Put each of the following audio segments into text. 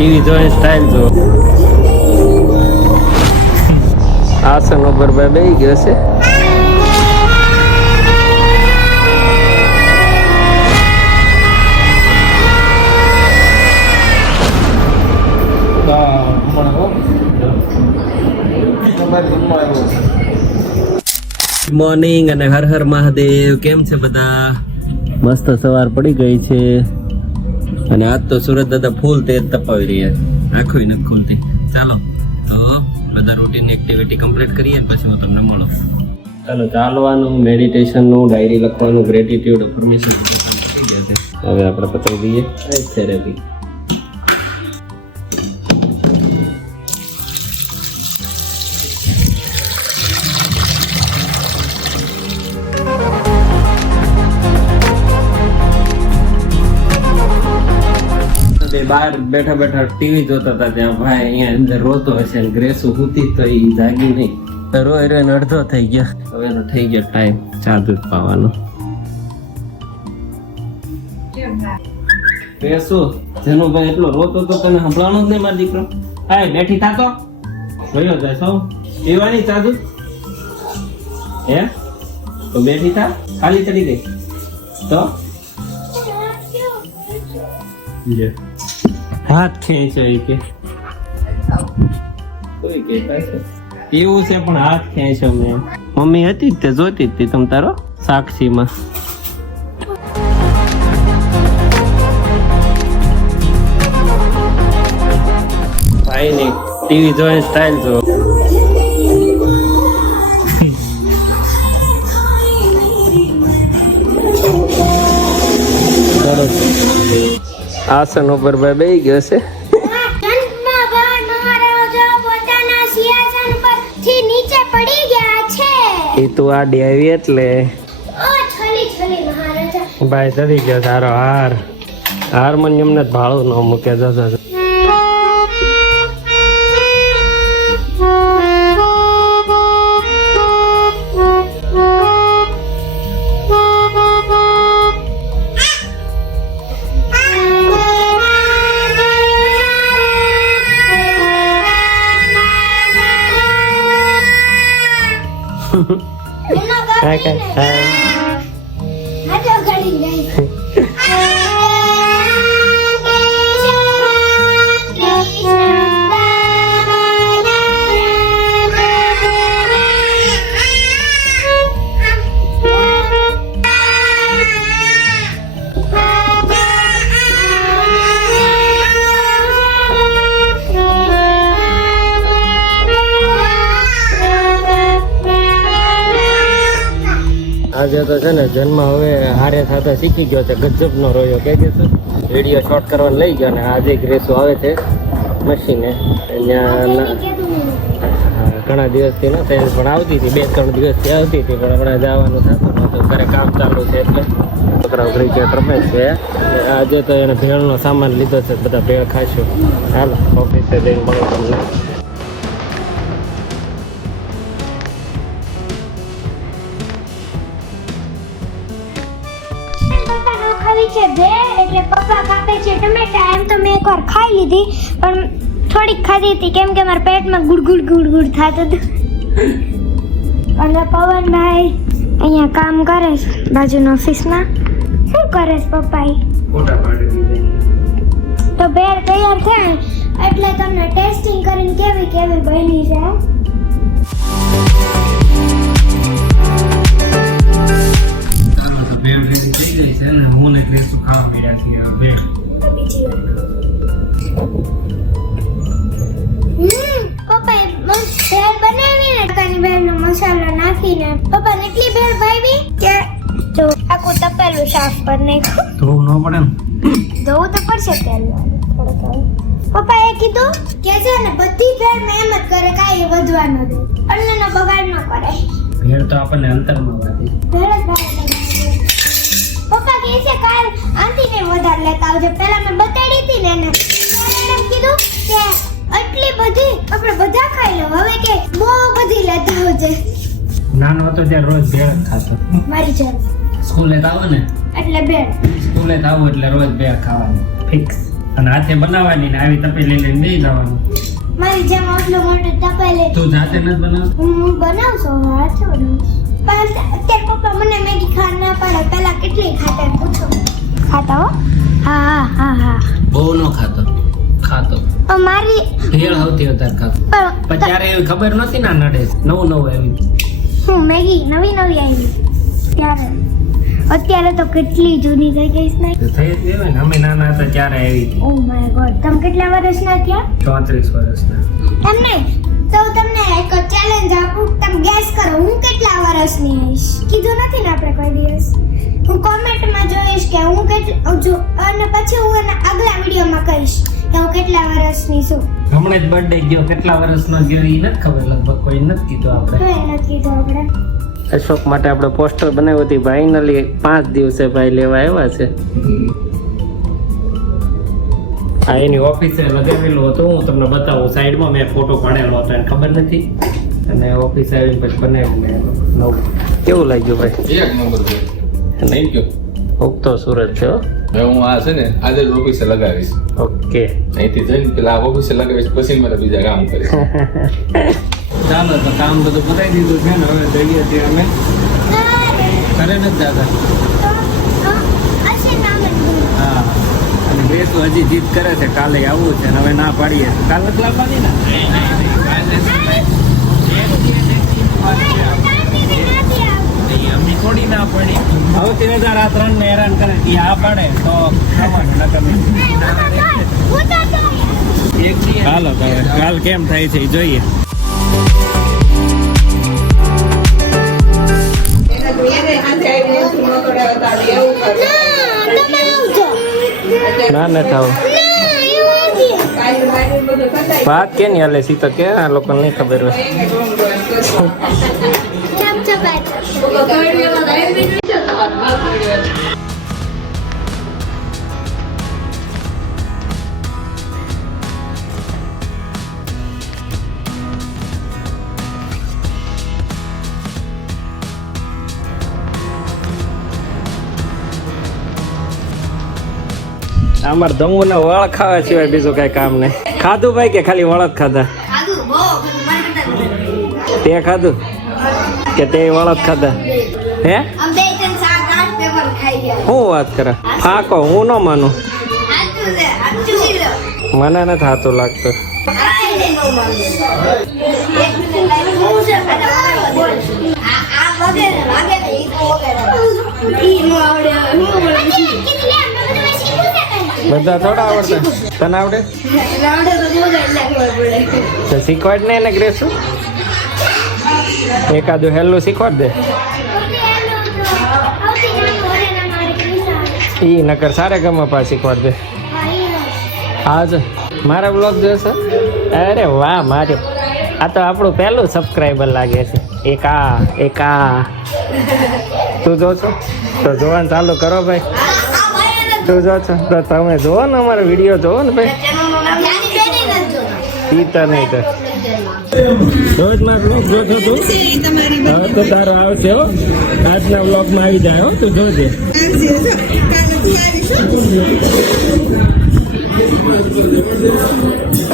TV જોઈ style જો આસન ઉપર બેહી ગયો છે. મોર્નિંગ અને હર હર મહાદેવ. કેમ છે બધા? મસ્ત સવાર પડી ગઈ છે અને આજ તો સુરત દાદા ફૂલ તેજ તપાવી રહ્યા છે, આંખો નથી ખોલતી. ચાલો તો બધા રૂટીન એક્ટિવિટી કમ્પ્લીટ કરીએ અને પછી હું તમને મળું. ચાલો, ચાલવાનું, મેડિટેશનનું, ડાયરી લખવાનું, ગ્રેટિટ્યુડ, અફર્મેશન થઈ ગયા છે. હવે આપણે પતાવી દઈએ થેરેપી. બહાર બેઠા બેઠા ટીવી જોતા હતા ત્યાં ભાઈ અહીંયા અંદર રોતો હશે ને ગ્રેસુ હુતી તો એ જાગી નહીં. રોય રોઈને અડધો થઈ ગયો. હવે એનો થઈ ગયો ટાઈમ ચા દૂધ પાવાનો. ગ્રેસુ જેનુભાઈ એટલો રોતો તો તને સંભળાણું જ નહીં મારો દીકરો. હા, બેઠી થાતો જોયો જાય સૌ પીવાની ચા દૂધ હે તો બેઠી થા. ખાલી ચડી ગઈ તો હાથ ખેંચો કે કોઈ કે એવું છે પણ હાથ ખેંચો. મેં મમ્મી હતી તે જોતી હતી તમ તારો સાક્ષીમાં. ભાઈ ની ટીવી જોઈ સ્ટાઇલ જો આસન ઉપર બેહી ગયો છે. એ તું આડી આવી એટલે ભાઈ ચડી ગયો તારો હાર. હાર મને એમને ભાડું ન મૂકે જશે. આજે તો છે ને જન્મ હવે હારે થતા શીખી ગયો છે. ગજબ નો રોયો કે છે. વિડીયો શોર્ટ કરવા લઈ ગયો ને આજે ગ્રેસો આવે છે મશીને. ઘણા દિવસથી નથી પણ આવતી હતી, 2-3 દિવસથી આવતી હતી પણ હમણાં જવાનું થતું નહોતું. ઘરે કામ ચાલુ છે એટલે છોકરાઓ ક્રિકેટ રમે છે. આજે તો એને ભેળનો સામાન લીધો છે, બધા ભેળ ખાશું. હાલો ઓફિસે જઈને મળો તમને. છે ભેળ એટલે પપ્પા કાપે છે ટમેટા. એમ તો મેં એકવાર ખાઈ લીધી પણ થોડીક ખાધી હતી કેમ કે મારા પેટમાં ગુડગુડ થતું હતું. અને પવનભાઈ અહીંયા કામ કરે છે બાજુના ઓફિસમાં. શું કરે છે પપ્પા? તો ભેળ તૈયાર થાય એટલે તમને ટેસ્ટિંગ કરીને કેવી બની છે. ભેળ રેડી થઈ ગઈ છે ને હું ને ગ્રેસુ ખાવા મળ્યા છીએ ભેળ. પપ્પાએ ભેળ બનાવી ને કાની ભેળનો મસાલો નાખીને પપ્પાને એટલી ભેળ ભાવી કે જો આખું તપેલું સાફ કરી નાખ્યું. ધોવું ન પડે ને? ધોવું તો પડશે તેલ થોડું. પપ્પાએ કીધું કે છે ને બધી ભેળ મેં એમ જ કરે, કાંઈ વધવા ન દે, અન્નનો બગાડ ન કરે. ભેળ તો આપણને અંતરમાં વાતી. ભેળ જ ભાવે. પપ્પા કહે છે કાલ આંટીને વધારે લેતા આવજો. પહેલા મેં બતાડી હતી ને એને એમ કીધું કે આટલી બધી આપણે બધા ખાઈ લો. હવે કે બહુ બધી લેતા આવજે. નાનો હતો ત્યારે રોજ ભેળ જ ખાતો. મારી જેમ સ્કૂલે આવો ને એટલે ભેળ. સ્કૂલે આવો એટલે રોજ ભેળ ખાવાની ફિક્સ. અને હાથે બનાવવાની ને આવી તપેલી લઈને બેસી જવાનું. મારી જેમ આટલું મોટું તપેલી તું જાતે નથી બનાવ? હું બનાવશો હાથે બનાવશું. પણ અત્યારે પપ્પા મને મેગી ખાવા ના પાડે. પહેલા કેટલી ખાતા એમ પૂછો. ખાતા હો? હા હા હા. બહુ નો ખાતો. મારી ભેળ આવતી વધારે ખાતો. પણ ત્યારે એવી ખબર નહોતી ને નડે. નવું આવી. હું મેગી નવી આવી ત્યારે. અત્યારે તો કેટલી જૂની થઈ ગઈ છે ને. થઈ જ ગઈ ને. અમે નાના હતા ત્યારે આવી. Oh my God. તમે કેટલા વર્ષના થયા? 34 વર્ષના. એમ નહીં તો તમને એક ચેલેન્જ આપું. તમે ગેસ કરો હું કેટલા વર્ષની હઈશ. કીધું નથી ને આપણે કોઈ દિવસ. હું કોમેન્ટમાં જોઈશ કે હું જો અને પછી હું એના આગલા વિડીયોમાં કહીશ કે હું કેટલા વર્ષની છું. હમણાં જ બર્થડે ગયો. કેટલા વર્ષનો ગયો એ નથી ખબર. લગભગ કોઈ નથી કીધું આપણે. કોઈ નથી કીધું આપણે. અશોક માટે આપણે પોસ્ટર બનાવ્યું હતી. ફાઇનલી 5 દિવસે ભાઈ લેવા આવ્યા છે. આ એની ઓફિસે લગાવેલું હતું. હું તમને બતાવું. સાઈડમાં મેં ફોટો પાડેલો હતો એને ખબર નથી. અને ઓફિસ આવીને પછી બનાવ્યું મેં નવું. કેવું લાગ્યું ભાઈ? એક નંબર ભાઈ. Thank you. ઉગતો સુરત છે હો. હવે હું આ છે ને આજે જ ઓફિસે લગાવીશ. ઓકે. અહીંથી જઈને પેલા આ ઓફિસે લગાવીશ પછી મારે બીજા કામ કરીશ. ચાલો તો કામ બધું પતાવી દીધું છે ને હવે જઈએ છીએ અમે. ઘરે નથી જતા. હા. અને બેસુ હજી જીદ કરે છે કાલે આવવું છે ને હવે ના પાડીએ. કાલ નથી લાવવાની ને? અમને થોડી ના પડી. સૌથી વધારે આ 3 ને હેરાન કરે કે આ પાડે તો હાલો તો હવે કાલ કેમ થાય છે એ જોઈએ. ના ના થાવ વાત કે નહીં હાલે સી તો કે આ લોકો નહીં ખબર હોય. અમાર દમુના વળ ખાવા સિવાય બીજું કઈ કામ નહીં. ખાધું ભાઈ કે ખાલી વળ જ ખાધા? તે ખાધું કે તે વળ જ ખાધા? હે હું વાત કરે? ફાકો હું ન માનું. મને નથી થાતું લાગતું. બધા થોડા આવડતા. તને આવડે તો શીખવાડ ને એને ગ્રેસ. એકાદું હેલું શીખવાડ દે. ઈ નકર સારે ગમે પા શીખવાડ દે. આજ મારા બ્લોગ જોશે? અરે વાહ મારે આ તો આપણું પહેલું સબસ્ક્રાઈબર લાગે છે. એક આ તું જો છો તો જોવાનું ચાલુ કરો ભાઈ. તું જો છો તો તમે જોવો ને અમારો વિડીયો જોવો ને ભાઈ. પીતા નહીં તો રોજ મારો બ્લોગ જોતો તું તો તારો આવશે હો. આજના બ્લોગમાં આવી જાય હો. તું જોજે.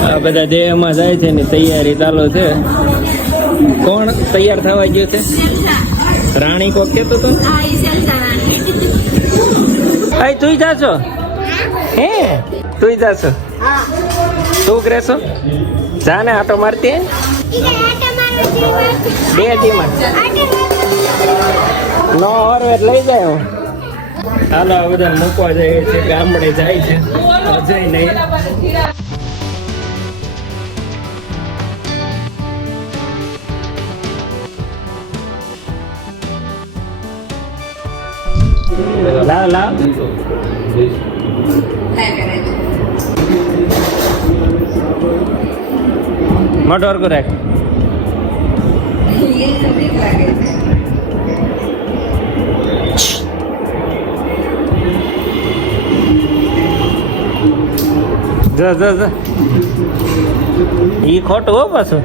આ બધા દેહમાં જાય છે ને તૈયારી ચાલુ છે. કોણ તૈયાર થવા ગયો છે? રાણી કોક કેતો તો. તું જાશો? હે તું જાશો? તું કરેશો? જાને આટો મારતી બે ટીમાં નો હરવે લઈ જાય. હાલો બધા મૂકવા જાય છે. ગામડે જાય છે અજય નહીં. લાવ લાવ મોટર કો રાખ. જા જા જા. ઈ ખોટું હો પાછું.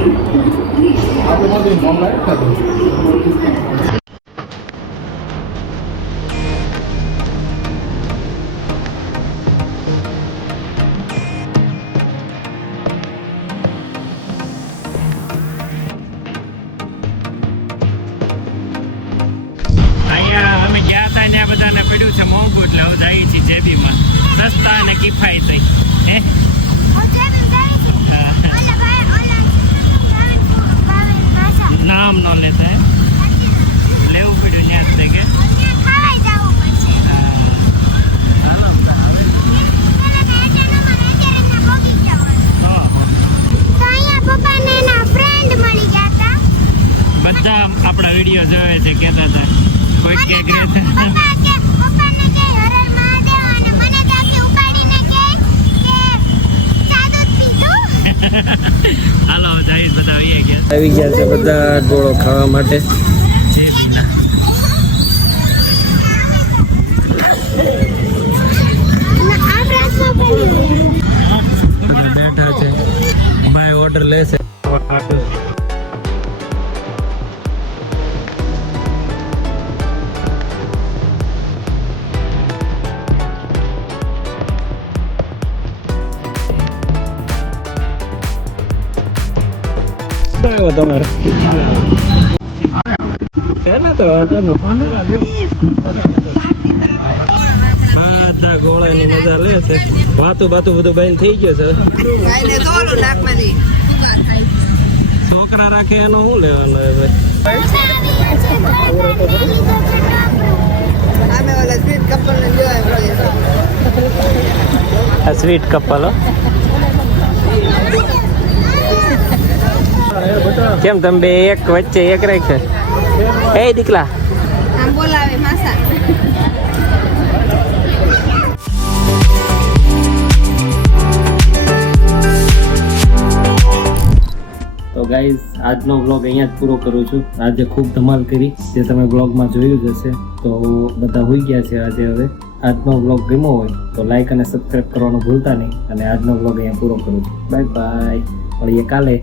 આપણે બધું મોબાઈલ ખાધું. અહીંયા અમે ગયા હતા ને આ બધાને પડ્યું છે મોંઘું એટલે હવે જઈએ છીએ જેબીમાં સસ્તા અને કિફાયતી હે હા. નામ ન લેતા હે લેવું પડ્યું ત્યાં જ કે હાલો બધા આપણા વિડીયો જોવે છે કહેતા હતા કોઈ કે હાલો જઈ બધા આવી ગયા છે બધા ગોળો ખાવા માટે બેઠા છે ભાઈ ઓર્ડર લેશે તમારે ગોળાની મજા લે છે વાતું બધું બંધ થઈ ગયો છે છોકરા રાખે એનું શું લેવાનું હવે સ્વીટ કપલ કેમ તમે બે એક વચ્ચે એક રાખે એ દીકલા બોલાવે માસા તો ગાઈઝ આજનો વ્લોગ અહીંયા જ પૂરો કરું છું આજે ખૂબ ધમાલ કરી જે તમે વ્લોગમાં જોયું જ હશે તો બધા હોઈ ગયા છે આજે હવે આજનો વ્લોગ ગમ્યો હોય તો લાઈક અને સબસ્ક્રાઈબ કરવાનું ભૂલતા નહીં અને આજનો વ્લોગ અહીંયા પૂરો કરું છું બાય બાય મળીએ કાલે